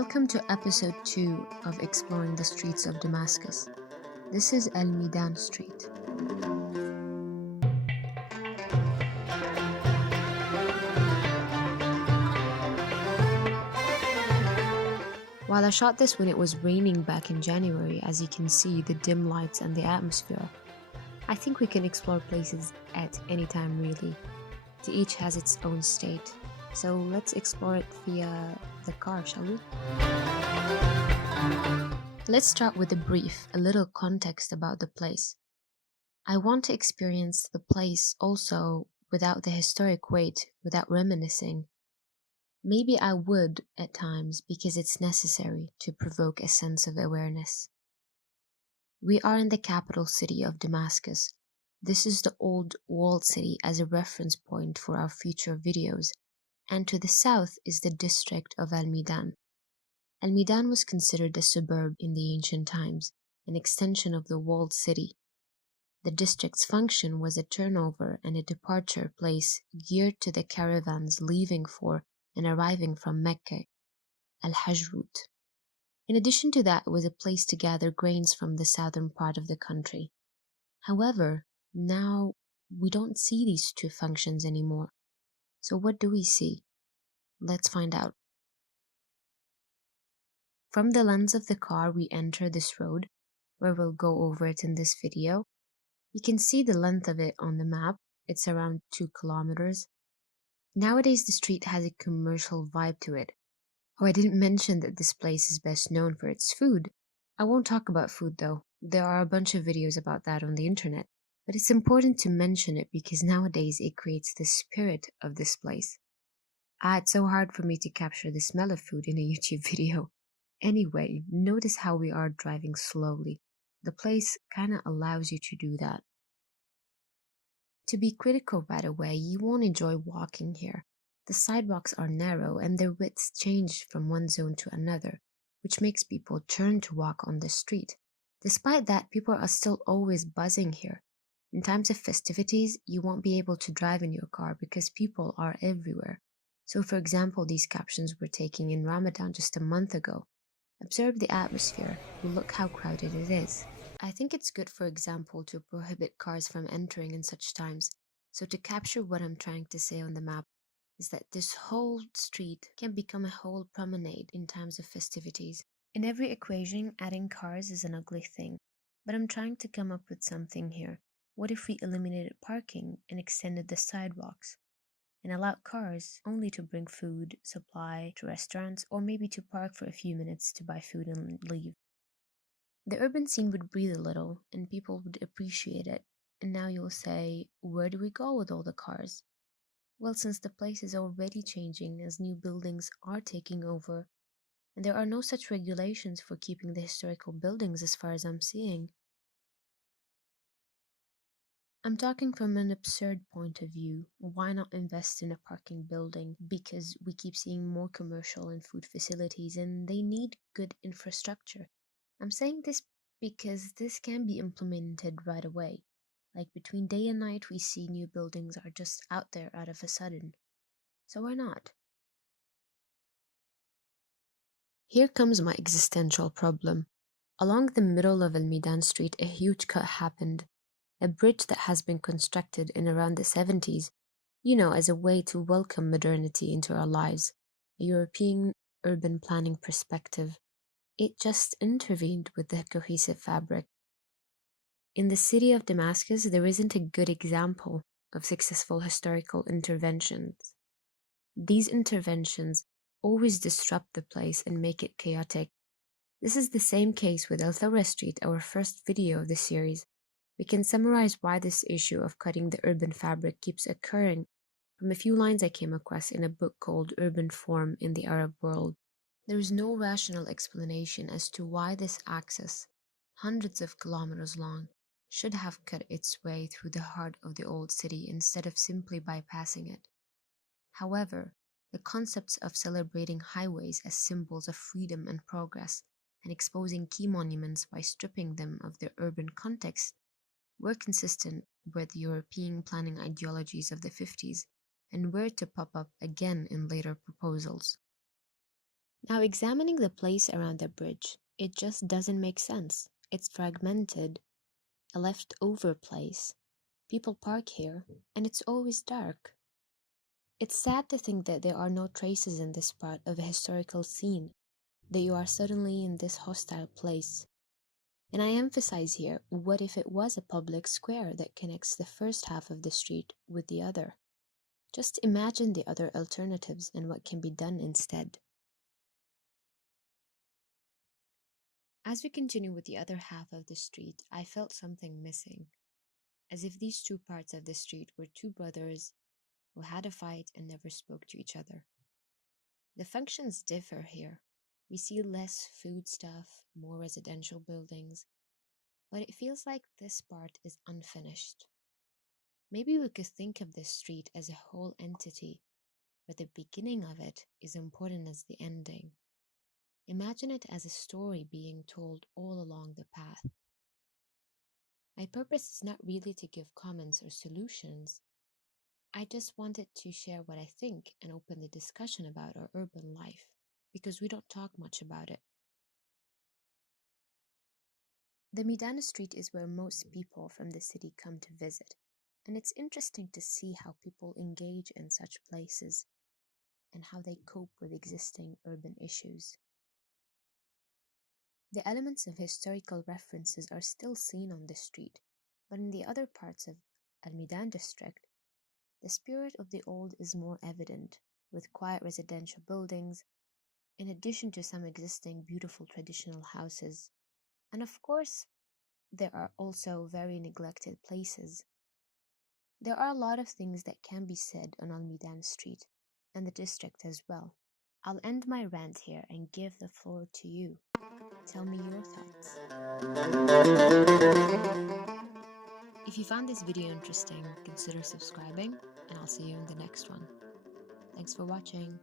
Welcome to episode 2 of Exploring the Streets of Damascus. This is Al-Midan Street. While I shot this when it was raining back in January, as you can see the dim lights and the atmosphere, I think we can explore places at any time really. Each has its own state. So let's explore it via the car, shall we? Let's start with a little context about the place. I want to experience the place also without the historic weight, without reminiscing. Maybe I would at times because it's necessary to provoke a sense of awareness. We are in the capital city of Damascus. This is the old walled city as a reference point for our future videos, and to the south is the district of Al-Midan. Al-Midan was considered a suburb in the ancient times, an extension of the walled city. The district's function was a turnover and a departure place geared to the caravans leaving for and arriving from Mecca, Al-Hajj route. In addition to that, it was a place to gather grains from the southern part of the country. However, now we don't see these two functions anymore. So what do we see? Let's find out. From the lens of the car, we enter this road, where we'll go over it in this video. You can see the length of it on the map. It's around 2 kilometers. Nowadays, the street has a commercial vibe to it. Oh, I didn't mention that this place is best known for its food. I won't talk about food though. There are a bunch of videos about that on the internet. But it's important to mention it because nowadays it creates the spirit of this place. It's so hard for me to capture the smell of food in a YouTube video. Anyway, notice how we are driving slowly. The place kinda allows you to do that. To be critical right away, you won't enjoy walking here. The sidewalks are narrow and their widths change from one zone to another, which makes people turn to walk on the street. Despite that, people are still always buzzing here. In times of festivities, you won't be able to drive in your car because people are everywhere. So for example, these captions were taken in Ramadan just a month ago. Observe the atmosphere, look how crowded it is. I think it's good, for example, to prohibit cars from entering in such times. So to capture what I'm trying to say on the map is that this whole street can become a whole promenade in times of festivities. In every equation, adding cars is an ugly thing, but I'm trying to come up with something here. What if we eliminated parking and extended the sidewalks and allowed cars only to bring food, supply to restaurants, or maybe to park for a few minutes to buy food and leave? The urban scene would breathe a little and people would appreciate it. And now you'll say, where do we go with all the cars? Well, since the place is already changing as new buildings are taking over, and there are no such regulations for keeping the historical buildings as far as I'm seeing. I'm talking from an absurd point of view. Why not invest in a parking building? Because we keep seeing more commercial and food facilities and they need good infrastructure. I'm saying this because this can be implemented right away. Like between day and night, we see new buildings are just out there out of a sudden. So why not? Here comes my existential problem. Along the middle of Al-Midan Street, a huge cut happened. A bridge that has been constructed in around the 70s, as a way to welcome modernity into our lives, a European urban planning perspective. It just intervened with the cohesive fabric. In the city of Damascus, there isn't a good example of successful historical interventions. These interventions always disrupt the place and make it chaotic. This is the same case with Al-Thawra Street, our first video of the series. We can summarize why this issue of cutting the urban fabric keeps occurring from a few lines I came across in a book called Urban Form in the Arab World. There is no rational explanation as to why this axis, hundreds of kilometers long, should have cut its way through the heart of the old city instead of simply bypassing it. However, the concepts of celebrating highways as symbols of freedom and progress and exposing key monuments by stripping them of their urban context were consistent with European planning ideologies of the 50s and were to pop up again in later proposals. Now, examining the place around the bridge, it just doesn't make sense. It's fragmented, a leftover place. People park here, and it's always dark. It's sad to think that there are no traces in this part of a historical scene, that you are suddenly in this hostile place. And I emphasize here, what if it was a public square that connects the first half of the street with the other? Just imagine the other alternatives and what can be done instead. As we continue with the other half of the street, I felt something missing, as if these two parts of the street were two brothers who had a fight and never spoke to each other. The functions differ here. We see less food stuff, more residential buildings, but it feels like this part is unfinished. Maybe we could think of this street as a whole entity, where the beginning of it is important as the ending. Imagine it as a story being told all along the path. My purpose is not really to give comments or solutions. I just wanted to share what I think and open the discussion about our urban life, because we don't talk much about it. The Midan Street is where most people from the city come to visit, and it's interesting to see how people engage in such places and how they cope with existing urban issues. The elements of historical references are still seen on the street, but in the other parts of Al-Midan district, the spirit of the old is more evident, with quiet residential buildings, in addition to some existing beautiful traditional houses. And of course, there are also very neglected places. There are a lot of things that can be said on Al-Midan Street, and the district as well. I'll end my rant here and give the floor to you. Tell me your thoughts. If you found this video interesting, consider subscribing, and I'll see you in the next one. Thanks for watching.